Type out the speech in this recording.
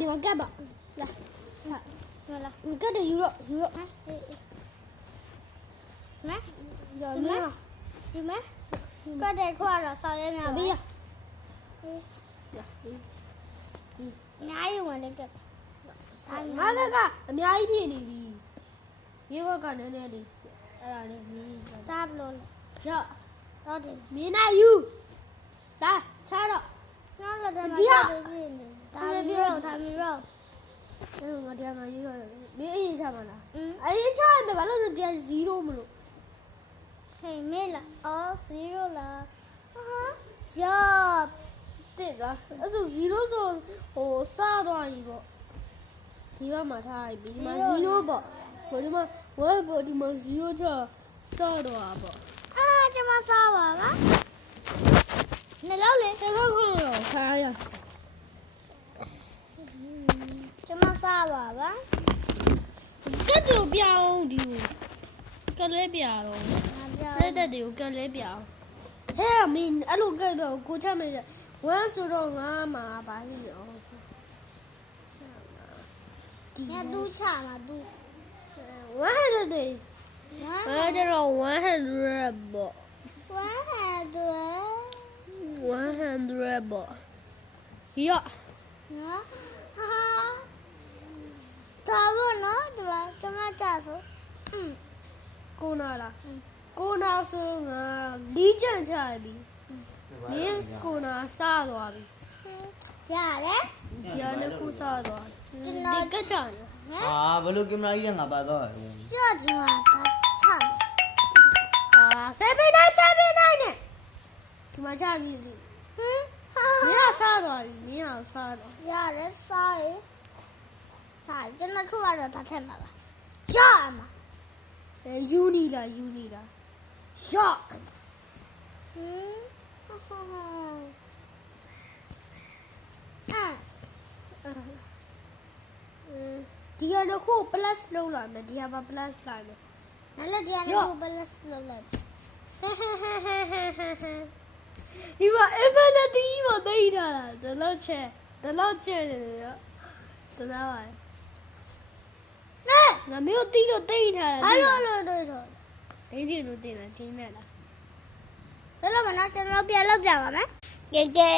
ဒီမှာကတ်ပါလာလာကတ်တယ်ယူတော့မဲရောမဲဒီမဲကတ်တယ်ခွာတော့ဆောင်းရဲများပါဗျာညာယူဝင်တယ်ကတ်ငါကအများကြီးဖြစ်နေပြီမြေကနည်းနည်းလေးအဲ့ဒါလေးမြင်းတာဘလို့ရော့တော့တယ်မြင်းနိုင်ယူလာချားတော့ငါလည်းတော့ဒီဟာဒါမီရောအဲ့ငါတရားငါယူရတယ်မင်းအရင်ချမှာလားအရင်ချရတယ်ဘာလို့ဆိုတရား0မလို့ဟေးမေးလားအော်0လားရော့တဲ့လားအဲ့ဆို0ဆိုဟိုစားသွားပြီပေါ့ဒီဘက်မှာထားပြီဒီမှာ0ပေါ့ဟိုဒီမှာဝဲပေါ့ဒီမှာ0ချစားတော့ပေါ့ကျွန်မစားပါလားနေလောက်လေခေါက်ခါရကျွန်မစားပါပါကတ်တူပြောင်းဒီကလေးပြတော့လက်တက်တွေကိုကလေးပြအောင်ဟဲ့မင်းအဲ့လိုကတ်တော့ကိုချမယ်ဝမ်းဆိုတော့ငါမှာပါလိမ့်မယ်အောင်ဒီကတူးချမှာတူး100တဲ့အဲ့ဒါ100ပေါ့100ပေါ့ရော့ဟာတော်နော်ဒီမှာကျွန်မကြဆိုကိုနာလားကိုနာဆိုငါလီးကြံချပြီမင်းကိုနာစားသွားပြီရတယ်ရနေခုစားသွားကျွန်တော်ကချတယ်ဘလို့ကင်မရာကြီးနဲ့ငါပါတော့ကြောက်ကြမှာချမယ်799နဲ့ဒီမှာချပြီမင်းစားသွားပြီမင်းစားတော့ရတယ်စားရကျွန်တော်ခုကတော့တတ်ထက်မှာပါကြောက်မှာယူနီလာရော့ဒီကတော့ခု plus လောက်လာမယ်ဒီဟာပါ plus လာမယ်အဲ့လေဒီကတော့ plus လောက်လာဒီမှာ infinity မသိတာဒါလောက်ချက်နေရောတလားပါငါမျိုးတီးလို့တိတ်ထားတာအဲ့လိုဒိတ်လို့တင်တာတင်းနဲ့လားဘယ်လိုမနာကျွန်တော်ပြန်လောက်ပြပါမယ်ကဲ